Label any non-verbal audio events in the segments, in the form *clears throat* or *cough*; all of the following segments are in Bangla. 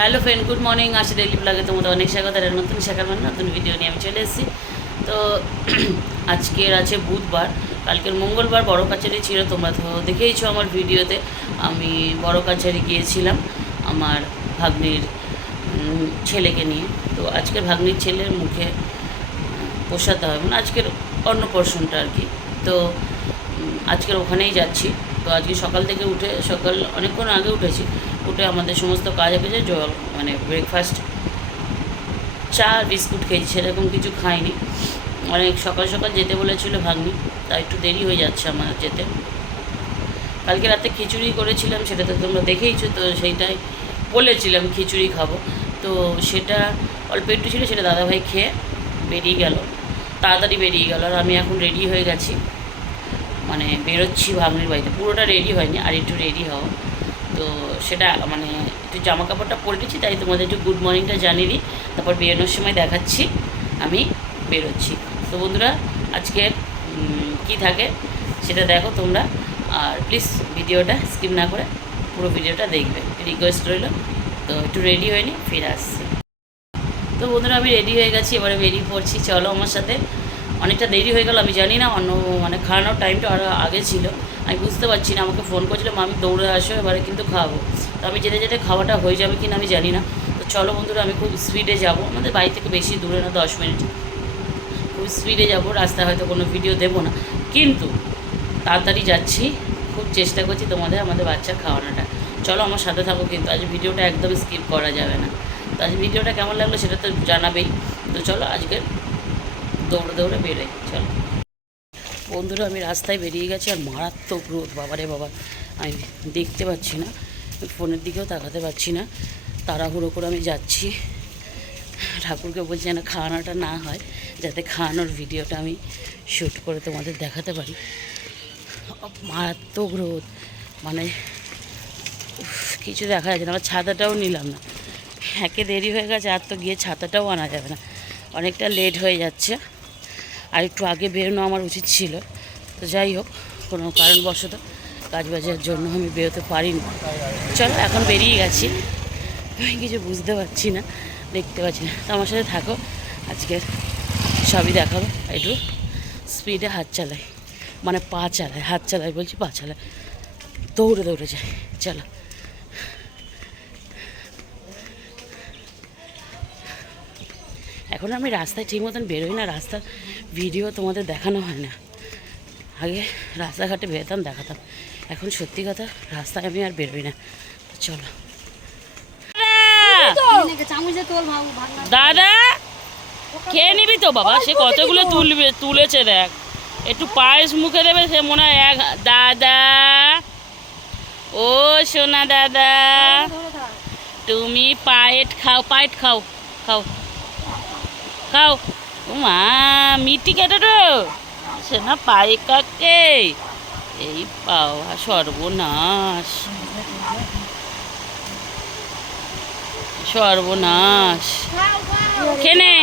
হ্যালো ফ্রেন্ড গুড মর্নিং আশি ডেলি ব্লগে তোমাদের অনেক স্বাগত। আর নতুন সকালবেলা নতুন ভিডিও নিয়ে আমি চলে এসেছি। তো, *clears throat* আজকের আছে বুধবার। কালকের মঙ্গলবার বড় কাছারি ছিল, তোমরা তো দেখেইছো আমার ভিডিওতে আমি বড় কাছারি গিয়েছিলাম আমার ভাগ্নির ছেলেকে নিয়ে। তো আজকের ভাগ্নির ছেলের মুখে পোষাতে হবে। মানে আজকের অন্য পোর্শনটা আর কি। তো আজকের ওখানেই যাচ্ছি। তো আজকে সকাল থেকে উঠে, সকাল অনেকক্ষণ আগে উঠেছি। উঠে আমাদের সমস্ত কাজ হয়েছে জল মানে ব্রেকফাস্ট চা বিস্কুট খেয়েছি, সেরকম কিছু খাইনি। অনেক সকাল সকাল যেতে বলেছিল ভাগ্নি, তাই একটু দেরি হয়ে যাচ্ছে আমার যেতে। কালকে রাতে খিচুড়ি করেছিলাম, সেটা তো তোমরা দেখেইছো, তো সেইটাই বলেছিলাম খিচুড়ি খাব। তো সেটা অল্প একটু ছিল, সেটা দাদাভাই খেয়ে বেরিয়ে গেল। তাড়াতাড়ি বেরিয়ে গেল, আর আমি এখন রেডি হয়ে গেছি। মানে বেরোচ্ছি ভাগ্নির বাড়িতে, পুরোটা রেডি হয়নি, আর একটু রেডি হও। তো সেটা মানে একটু জামা কাপড়টা পরে দিচ্ছি তাই তোমাদের একটু গুড মর্নিংটা জানিয়ে দিই। তারপর বেরোনোর সময় দেখাচ্ছি, আমি বেরোচ্ছি। তো বন্ধুরা, আজকে কি থাকে সেটা দেখো তোমরা। আর প্লিজ ভিডিওটা স্কিপ না করে পুরো ভিডিওটা দেখবে। রিকোয়েস্ট রইল, তো একটু রেডি হয়ে হয়নি ফিরে আসছি। তো বন্ধুরা, আমি রেডি হয়ে গেছি, এবারে বেরিয়ে পড়ছি। চলো আমার সাথে অনেকটা দেরি হয়ে গেল, আমি জানি না, অন্য মানে খাওয়ানোর টাইমটা আরও আগে ছিল। আমি বুঝতে পারছি না, আমাকে ফোন করছিলাম আমি দৌড়ে আসো, এবারে কিন্তু খাওয়াবো তো আমি যেতে যেতে খাওয়াটা হয়ে যাবে কিনা আমি জানি না। তো চলো বন্ধুরা, আমি খুব স্পিডে যাব। আমাদের বাড়ি থেকে বেশি দূরে না, দশ মিনিট। খুব স্পিডে যাব, রাস্তায় হয়তো কোনো ভিডিও দেবো না। কিন্তু তাড়াতাড়ি যাচ্ছি, খুব চেষ্টা করছি তোমাদের, আমাদের বাচ্চা খাওয়ানোটা। চলো, আমার সাথে থাকো কিন্তু আজ ভিডিওটা একদম স্কিপ করা যাবে না। তো আজ ভিডিওটা কেমন লাগল সেটা তো জানাবেই। তো চলো আজকে দৌড়ে দৌড়ে বেরোই, চলো। বন্ধুরা, আমি রাস্তায় বেরিয়ে গেছি আর মারাত্মক রোদ, বাবারে বাবা। আমি দেখতে পাচ্ছি না, ফোনের দিকেও তাকাতে পারছি না। তাড়াহুড়ো করে আমি যাচ্ছি। ঠাকুরকে বলছি যেন খাওয়ানোটা না হয়, যাতে খাওয়ানোর ভিডিওটা আমি শ্যুট করে তোমাদের দেখাতে পারি। মারাত্মক রোদ মানে কিছু দেখা যাচ্ছে না আমার ছাতাটাও নিলাম না। একে দেরি হয়ে গেছে, আর তো গিয়ে ছাতাটাও আনা যাবে না। অনেকটা লেট হয়ে যাচ্ছে। আর একটু আগে বেরোনো আমার উচিত ছিল। তো যাই হোক, কোনো কারণবশত কাজ বাজার জন্য আমি বেরোতে পারিনি। চলো, এখন বেরিয়ে গেছি। আমি কিছু বুঝতে পারছি না, দেখতে পাচ্ছি না। তো আমার সাথে থাকো আজকে সবই দেখাবো। একটু স্পিডে হাত চালাই। মানে পা চালায় হাত চালাই বলছি, পা চালায় দৌড়ে দৌড়ে যায় চলো। এখন আমি রাস্তায় ঠিক মতন বেরোই না রাস্তার ভিডিও তোমাদের দেখানো হয় না। আগে রাস্তাঘাটে বেরোতাম দেখাতাম। এখন সত্যি কথা রাস্তায় আমি আর বেরোই না। চলো। দাদা! খেয়ে নিবি তো বাবা? সে কতগুলো তুলবে তুলেছে দেখ। একটু পায়েস মুখে দেবে সে মনে হয় এক দাদা! ও সোনা দাদা! তুমি পায়েট খাও পায়েট খাও খাও। খাও মা মিটি কেটে সে না পায়ে কাকে এই পাওয়া সর্বনাশ। সর্বনাশ। কেনে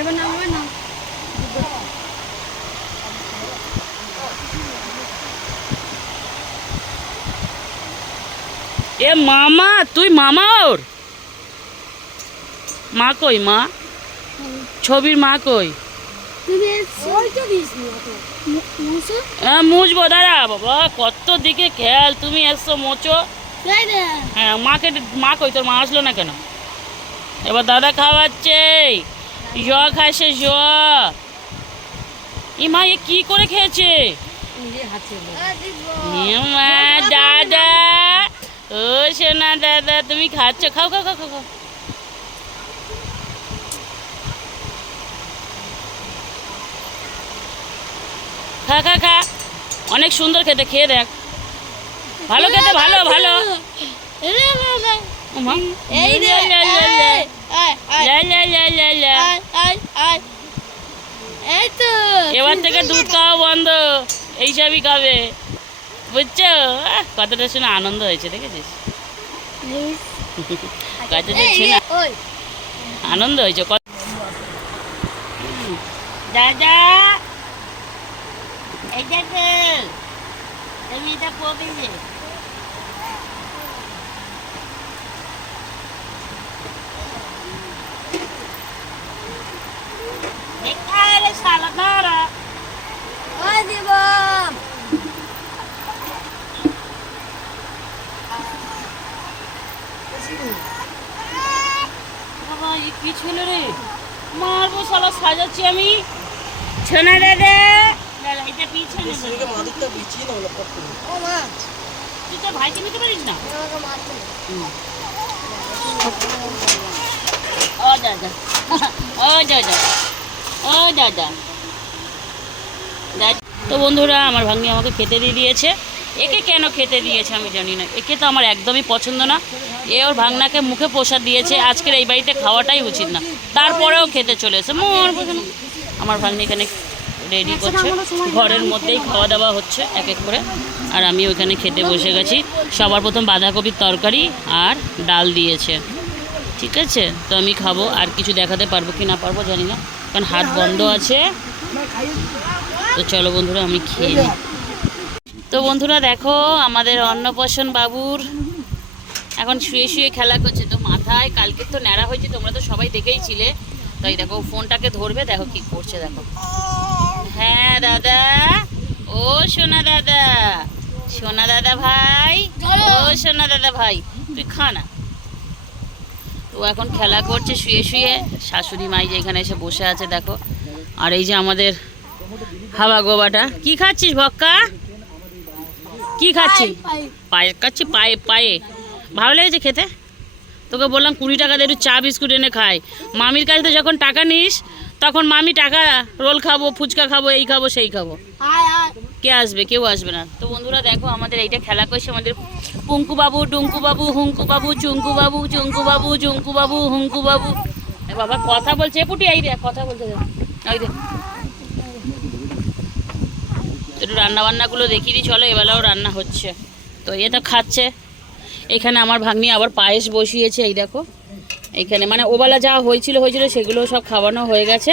এবার এ মামা তুই মামা ওর? মা কই মা? ছবির মা কই? হ্যাঁ মুছবো দাদা বাবা কত দিকে খেয়াল তুমি এসছো মোচো হ্যাঁ মাকে মা কই তোর মা আসলো না কেন? এবার দাদা খাওয়াচ্ছে জ খাইছে জ। ই মা এ কি করে খেয়েছে? দাদা। ও সোনা দাদা তুমি খাচ্ছ খাও খাও খাও খাও। খা খা খা। অনেক সুন্দর খেতে খেয়ে দেখ। ভালো খেতে ভালো ভালো। এবার থেকে দুধ খাওয়া বন্ধ। এইসবই খাবে। বুঝছ? কথাটা শুনে আনন্দ হয়েছে দেখেছিস? *laughs* আনন্দ হয়েছে দাদা এই দেখো এটা পড়বি যে আরে শালা দাঁড়া ওই দিব বাবা এ কি ছিল রে মারবো শালা সাজাচ্ছি আমি। ছোনা দাদা। দাদা এটা পিছনে ও মা। তুই তোর ভাইকে নিতে পারিস না? আমাকে মারছে না। ও। দাদা। ও দাদা। ও দাদা। দাদা তো বন্ধুরা আমার ভাঙ্গি আমাকে খেতে দিয়ে দিয়েছে। একে কেন খেতে দিয়েছে আমি জানি না। একে তো আমার একদমই পছন্দ না। এ ওর ভাগনাকে মুখে প্রসাদ দিয়েছে আজকের এই বাড়িতে খাওয়াটাই উচিত না। তারপরেও খেতে চলে এসে মোর বোঝো আমার ভাগ্নি এখানে রেডি করছে। ঘরের মধ্যেই খাওয়া দাওয়া হচ্ছে এক এক করে। আর আমি ওখানে খেতে বসে গেছি। সবার প্রথম বাঁধাকপির তরকারি আর ডাল দিয়েছে। ঠিক আছে? তো আমি খাব। আর কিছু দেখাতে পারব কি না পারব জানি না। কারণ হাত বন্ধ আছে। তো চলো বন্ধুরা আমি খেয়ে নিই। তো বন্ধুরা দেখো আমাদের অন্নপ্রাশন বাবুর এখন শুয়ে শুয়ে খেলা করছে তো মাথায় কালকে তো ন্যাড়া হয়েছে তোমরা তো সবাই দেখেই ছিলে। তাই দেখো ফোনটাকে ধরবে দেখো কি করছে দেখো। হ্যাঁ দাদা। ও সোনা দাদা। সোনা দাদা ভাই। ও সোনা দাদা ভাই তুই খা না। তো এখন খেলা করছে শুয়ে শুয়ে। শাশুড়ি মাই যে এখানে এসে বসে আছে দেখো। আর এই যে আমাদের হাওয়া গোবাটা। কি খাচ্ছিস ভক্কা? কি খাচ্ছিস? পায়ে খাচ্ছি পায়ে পায়ে। ভালো লেগেছে খেতে? তোকে বললাম কুড়ি টাকা দিয়ে একটু চা বিস্কুট এনে খাই। মামির কাছে তো যখন টাকা নিস তখন মামি টাকা রোল খাব ফুচকা খাব এই খাব সেই খাব। কে আসবে কেউ আসবে না। তো বন্ধুরা দেখো আমাদের এইটা খেলা করছে আমাদের পুঙ্কু বাবু টুঙ্কু বাবু হুঙ্কু বাবু চুঙ্কু বাবু চুঙ্কু বাবু চুঙ্কু বাবু হুঙ্কু বাবু এ বাবা কথা বলছে। এ পুটি এই রে কথা বলতে দে এই দে একটু রান্না বান্নাগুলো দেখিয়ে দিই চলো এবেলাও রান্না হচ্ছে। তো এটা খাচ্ছে। এখানে আমার ভাগ্নি আবার পায়েস বসিয়েছে, এই দেখো। এখানে মানে ওবেলা যা হয়েছিল হয়েছিল, সেগুলো সব খাওয়ানো হয়ে গেছে।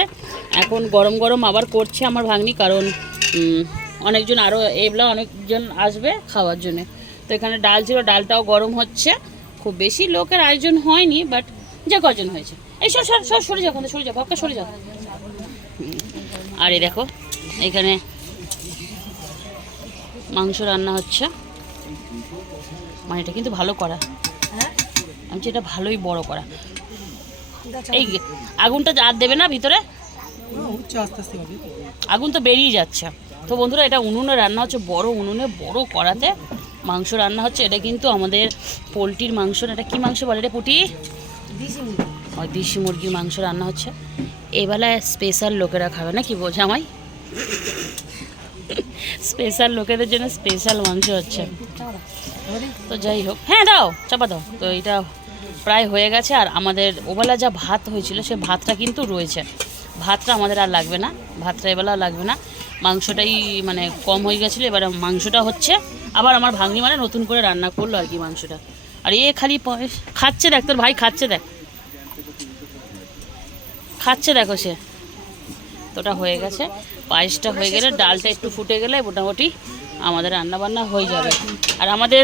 এখন গরম গরম আবার করছে আমার ভাগ্নি, কারণ অনেকজন আরও এবলা অনেকজন আসবে খাওয়ার জন্য। তো এখানে ডাল ছিল, ডালটাও গরম হচ্ছে। খুব বেশি লোকের আয়োজন হয়নি, বাট যা কজন হয়েছে। এই সব সব সর, সরে যাও সরে যাও সরে যাও। আর এই দেখো, এখানে মাংস রান্না হচ্ছে। মানে এটা কিন্তু ভালো করা। হ্যাঁ? আমি এটা ভালোই বড় করা। এই আগুনটা আর দেবে না ভিতরে? আগুন তো বেরিয়ে যাচ্ছে। তো বন্ধুরা এটা উনুনে রান্না হচ্ছে বড় উনুনে বড় করাতে মাংস রান্না হচ্ছে এটা কিন্তু আমাদের পোলট্রির মাংস এটা কি মাংস বলে রে পুটি? দেশি মুরগির মাংস রান্না হচ্ছে। এবেলায় স্পেশাল লোকেরা খাবে না কি বোঝা আমায় স্পেশাল লোকেদের জন্য স্পেশাল মাংস হচ্ছে। তো যাই হোক। হ্যাঁ দাও, চাপা দাও। তো এটা প্রায় হয়ে গেছে আর আমাদের ওবেলা যা ভাত হয়েছিল, সে ভাতটা কিন্তু রয়েছে। ভাতটা আমাদের আর লাগবে না। ভাতটা এবেলা লাগবে না। মাংসটাই মানে কম হয়ে গেছিল, এবার মাংসটা হচ্ছে। আবার আমার ভাগ্নি মানে নতুন করে রান্না করল আর কি মাংসটা। আর এ খালি খাচ্ছে দেখ, তোর ভাই খাচ্ছে দেখ। খাচ্ছে দেখো সে। তোটা হয়ে গেছে। পায়েসটা হয়ে গেলে, ডালটা একটু ফুটে গেলে মোটামুটি আমাদের রান্না বান্না হয়ে যাবে। আর আমাদের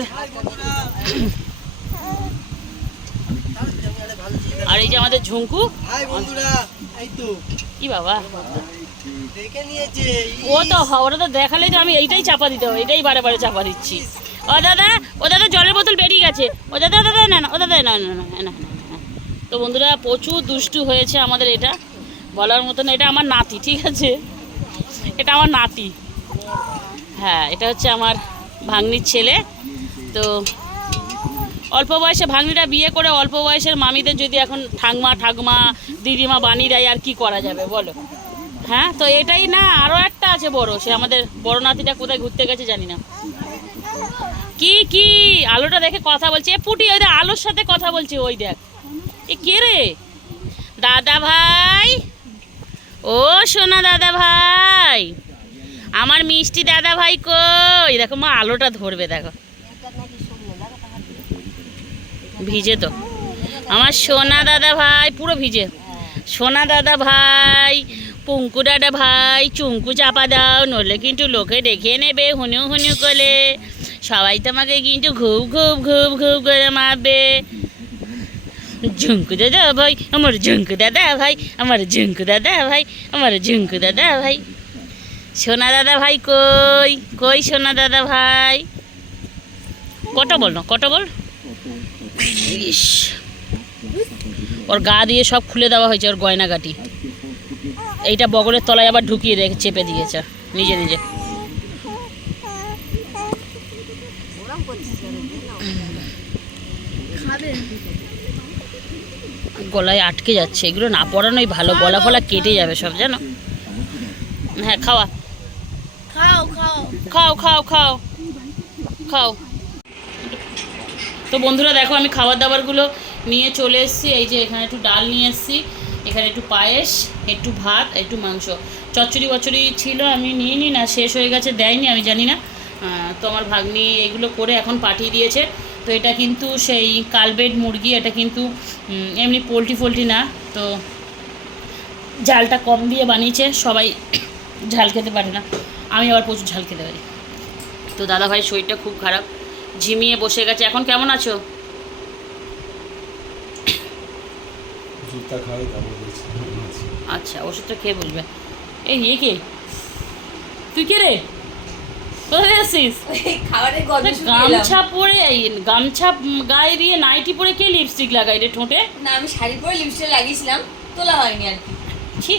আর এই যে আমাদের ঝুঙ্কু কি বাবা। ও তো ওটা তো দেখালেই তো আমি এইটাই চাপা দিতে হবে এটাই বারে বারে চাপা দিচ্ছি। ও দাদা ও দাদা জলের বোতল বেরিয়ে গেছে। ও দাদা দাদা না না ও দাদা না, না, না, না। তো বন্ধুরা প্রচুর দুষ্টু হয়েছে আমাদের এটা। বলার মতন এটা আমার নাতি ঠিক আছে? এটা আমার নাতি। হ্যাঁ এটা হচ্ছে আমার ভাগ্নির ছেলে। তো অল্প বয়সে ভাগ্নিটা বিয়ে করে অল্প বয়সের মামিদের যদি এখন ঠাকমা ঠাকমা, দিদিমা দেয় আর কি করা যাবে বলো? হ্যাঁ তো এটাই না আরও একটা আছে বড়, সে আমাদের বড় নাতিটা কোথায় ঘুরতে গেছে জানি না। কি কি? আলোটা দেখে কথা বলছে। এ পুটি, ওই আলোর সাথে কথা বলছে, ওই দেখ। এ কে রে? দাদা ভাই? ও সোনা দাদা ভাই। আমার মিষ্টি দাদা ভাই কই? দেখো মা, আলোটা ধরবে, দেখো। ভিজে তো। আমার সোনা দাদা ভাই, পুরো ভিজে। সোনা দাদা ভাই, পুঙ্কু দাদা ভাই, চুঙ্কু চাপা দাও, নইলে কিন্তু লোকে দেখে নেবে হুনু হুনিউ করে। সবাই তোমাকে কিন্তু খুব খুব খুব খুব করে মারবে। ঝুঙ্কু দাদা ভাই, আমার ঝুঙ্কু দাদা ভাই, আমার ঝুঙ্কু দাদা ভাই, আমার ঝুঙ্কু দাদা ভাই। সোনা দাদা ভাই কই? কই সোনা দাদা ভাই? কত বল না কত বল? ইস। ওর গা দিয়ে সব খুলে দেওয়া হয়েছে ওর গয়নাগাটি। এইটা বগলের তলায় আবার ঢুকিয়ে রেখে চেপে দিয়েছে নিজে নিজে। গলায় আটকে যাচ্ছে এগুলো না পড়ানোই ভালো গলা ফলা কেটে যাবে সব জানো? হ্যাঁ খাওয়া। খাও খাও। খাও খাও খাও। খাও। তো বন্ধুরা দেখো, আমি খাবার দাবারগুলো নিয়ে চলে এসেছি। এই যে এখানে একটু ডাল নিয়ে এসেছি, এখানে একটু পায়েস, একটু ভাত, একটু মাংস। চচ্চড়ি বচড়ি ছিল, আমি নিয়ে নিই না, শেষ হয়ে গেছে, দেয়নি, আমি জানি না। তো আমার ভাগ্নি এগুলো করে এখন পাঠিয়ে দিয়েছে। তো এটা কিন্তু সেই কালবেট মুরগি, এটা কিন্তু এমনি পোলট্রি ফোলট্রি না। তো ঝালটা কম দিয়ে বানিয়েছে, সবাই ঝাল খেতে পারে না। আমি আবার প্রচুর ঝাল খেতে পারি। তো দাদা ভাই শরীরটা খুব খারাপ। ঝিমিয়ে বসে গেছে। এখন কেমন আছো? আচ্ছা ওষুধটা খেয়ে বলবে এই ইয়ে কে? তুই কে রে? কোথায় আসছিস গামছা পরে গামছা গায়ে দিয়ে নাইটি পরে কে লিপস্টিক লাগাই রে ঠোঁটে? না আমি শাড়ি পরে লিপস্টিক লাগিয়েছিলাম তোলা হয়নি আর কি। ছি।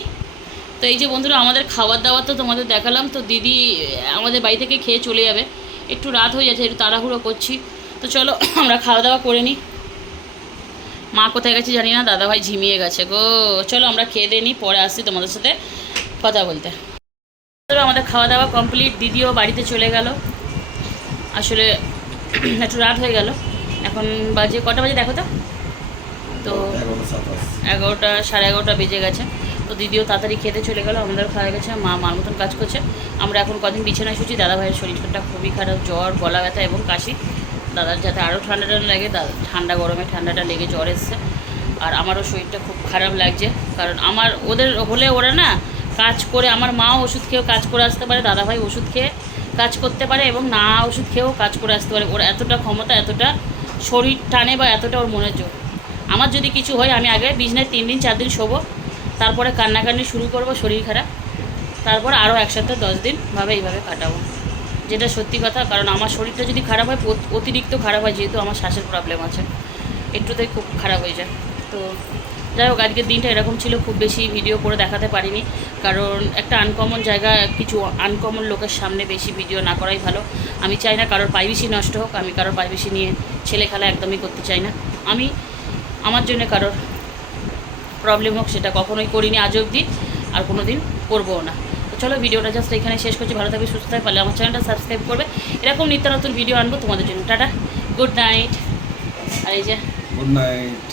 তো এই যে বন্ধুরা আমাদের খাবার দাবার তো তোমাদের দেখালাম তো দিদি আমাদের বাড়ি থেকে খেয়ে চলে যাবে। একটু রাত হয়ে যাচ্ছে একটু তাড়াহুড়ো করছি। তো চলো আমরা খাওয়া দাওয়া করে নিই মা কোথায় গেছে জানি না দাদাভাই ঝিমিয়ে গেছে গো। চলো আমরা খেয়ে দিয়ে নিই পরে আসছি তোমাদের সাথে কথা বলতে। তো আমাদের খাওয়া দাওয়া কমপ্লিট দিদিও বাড়িতে চলে গেল। আসলে *clears throat* একটু রাত হয়ে গেল। এখন বাজে কটা বাজে দেখো তো? তো এগারোটা সাড়ে এগারোটা বেজে গেছে। তো দিদিও তাড়াতাড়ি খেতে চলে গেলো আমাদের খাওয়া গেছে, মা মার মতন কাজ করছে। আমরা এখন কদিন বিছানায় শুছি দাদা ভাইয়ের শরীরটা খুবই খারাপ, জ্বর, গলা ব্যথা এবং কাশি। দাদার যাতে আরও ঠান্ডাটা লাগে ঠান্ডা গরমে ঠান্ডাটা লেগে জ্বর এসছে। আর আমারও শরীরটা খুব খারাপ লাগছে, কারণ আমার ওদের হলে ওরা না কাজ করে, আমার মাও ওষুধ খেয়েও কাজ করে আসতে পারে দাদা ভাই ওষুধ খেয়ে কাজ করতে পারে এবং না ওষুধ খেয়েও কাজ করে আসতে পারে। ওর এতটা ক্ষমতা, এতটা শরীর টানে বা এতটা ওর মনের জোর। আমার যদি কিছু হয়, আমি আগে বিছনায় তিন দিন, চার দিন শোবো তারপরে কান্নাকান্নি শুরু করব, শরীর খারাপ। তারপর আরও এক সপ্তাহ দশ দিন ভাবে এইভাবে কাটাবো। যেটা সত্যি কথা, কারণ আমার শরীরটা যদি খারাপ হয় অতিরিক্ত খারাপ হয়, যেহেতু আমার শ্বাসের প্রবলেম আছে, একটুতেই খুব খারাপ হয়ে যায়। তো যাই হোক, আজকের দিনটা এরকম ছিল, খুব বেশি ভিডিও করে দেখাতে পারিনি। কারণ একটা আনকমন জায়গা, কিছু আনকমন লোকের সামনে বেশি ভিডিও না করাই ভালো। আমি চাই না কারোর প্রাইভেসি নষ্ট হোক, আমি কারোর প্রাইভেসি নিয়ে ছেলে খেলা একদমই করতে চাই না। আমি, আমার জন্য কারোর প্রবলেম হোক, সেটা কখনোই করিনি আজ অবধি, আর কোনো দিন করবোও না। তো চলো, ভিডিওটা জাস্ট এখানে শেষ করছি। ভালো থাকবে, সুস্থ থাকবে আমার চ্যানেলটা সাবস্ক্রাইব করবে। এরকম নিত্য নতুন ভিডিও আনব, তোমাদের জন্য। টাটা গুড নাইট আর এই যে গুড নাইট